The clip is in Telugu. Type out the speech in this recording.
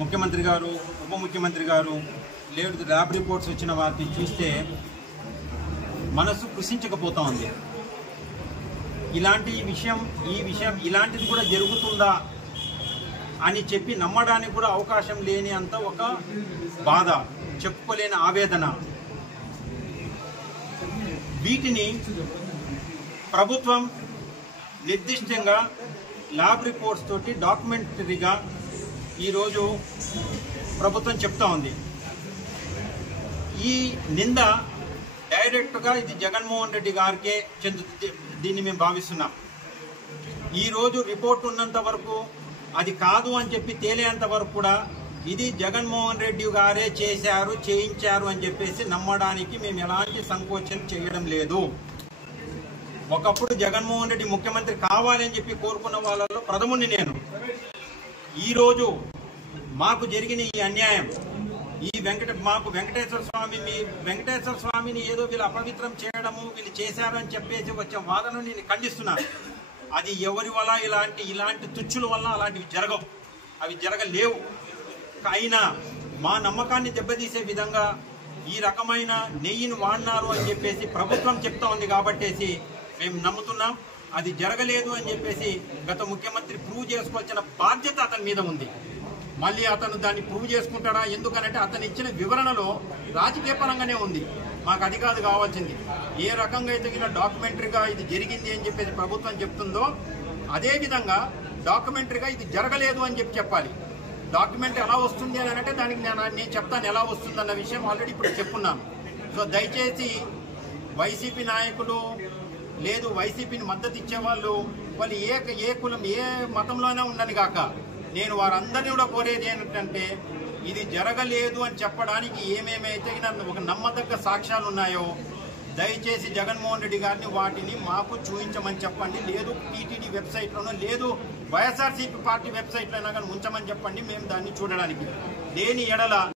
ముఖ్యమంత్రి గారు, ఉప ముఖ్యమంత్రి గారు లేదు ల్యాబ్ రిపోర్ట్స్ వచ్చిన వాటిని చూస్తే మనసు కృషించకపోతా ఉంది. ఈ విషయం ఇలాంటిది కూడా జరుగుతుందా అని చెప్పి నమ్మడానికి కూడా అవకాశం లేని అంత ఒక బాధ, చెప్పుకోలేని ఆవేదన. వీటిని ప్రభుత్వం నిర్దిష్టంగా ల్యాబ్ రిపోర్ట్స్ తోటి డాక్యుమెంటరీగా ఈరోజు ప్రభుత్వం చెప్తా ఉంది. ఈ నింద డైరెక్ట్గా ఇది జగన్మోహన్ రెడ్డి గారికే చెందుతుంది. దీన్ని మేము భావిస్తున్నాం. ఈరోజు రిపోర్ట్ ఉన్నంత వరకు, అది కాదు అని చెప్పి తేలేంత వరకు కూడా ఇది జగన్మోహన్ రెడ్డి గారే చేయించారు అని చెప్పేసి నమ్మడానికి మేము ఎలాంటి సంకోచం చేయడం లేదు. ఒకప్పుడు జగన్మోహన్ రెడ్డి ముఖ్యమంత్రి కావాలని చెప్పి కోరుకున్న వాళ్ళలో ప్రథముని నేను. ఈరోజు మాకు జరిగిన ఈ అన్యాయం, మాకు వెంకటేశ్వర స్వామిని ఏదో వీళ్ళు అపవిత్రం చేయడము, వీళ్ళు చేశారని చెప్పేసి వచ్చే వాదనను నేను ఖండిస్తున్నాను. అది ఎవరి వల్ల ఇలాంటి తుచ్చుల వల్ల అలాంటివి జరగవు, అవి జరగలేవు. అయినా మా నమ్మకాన్ని దెబ్బతీసే విధంగా ఈ రకమైన నెయ్యిని వాడినారు అని చెప్పేసి ప్రభుత్వం చెప్తా ఉంది. కాబట్టేసి మేము నమ్ముతున్నాం. అది జరగలేదు అని చెప్పేసి గత ముఖ్యమంత్రి ప్రూవ్ చేసుకోవాల్సిన బాధ్యత అతని మీద ఉంది. మళ్ళీ అతను దాన్ని ప్రూవ్ చేసుకుంటాడా? ఎందుకనంటే అతను ఇచ్చిన వివరణలో రాజకీయ పరంగానే ఉంది. మాకు అది కాదు కావాల్సింది. ఏ రకంగా అయితే ఇలా డాక్యుమెంటరీగా ఇది జరిగింది అని చెప్పేసి ప్రభుత్వం చెప్తుందో అదేవిధంగా డాక్యుమెంటరీగా ఇది జరగలేదు అని చెప్పాలి. డాక్యుమెంటరీ ఎలా వస్తుంది అని అంటే దానికి నేను చెప్తాను ఎలా వస్తుందన్న విషయం ఆల్రెడీ ఇప్పుడు చెప్పున్నాను. సో దయచేసి వైసీపీ నాయకులు లేదు వైసీపీని మద్దతు ఇచ్చేవాళ్ళు వాళ్ళు ఏ కులం ఏ మతంలోనే ఉండని కాక నేను వారందరినీ కూడా కోరేది ఏంటంటే ఇది జరగలేదు అని చెప్పడానికి ఏమేమైతే ఒక నమ్మదగ్గ సాక్ష్యాలు ఉన్నాయో దయచేసి జగన్మోహన్ రెడ్డి గారిని వాటిని మాకు చూపించమని చెప్పండి. లేదు టీటీడీ వెబ్సైట్లోనో లేదు వైఎస్ఆర్సీపీ పార్టీ వెబ్సైట్లో అయినా కానీ ఉంచమని చెప్పండి. మేము దాన్ని చూడడానికి దేని ఎడల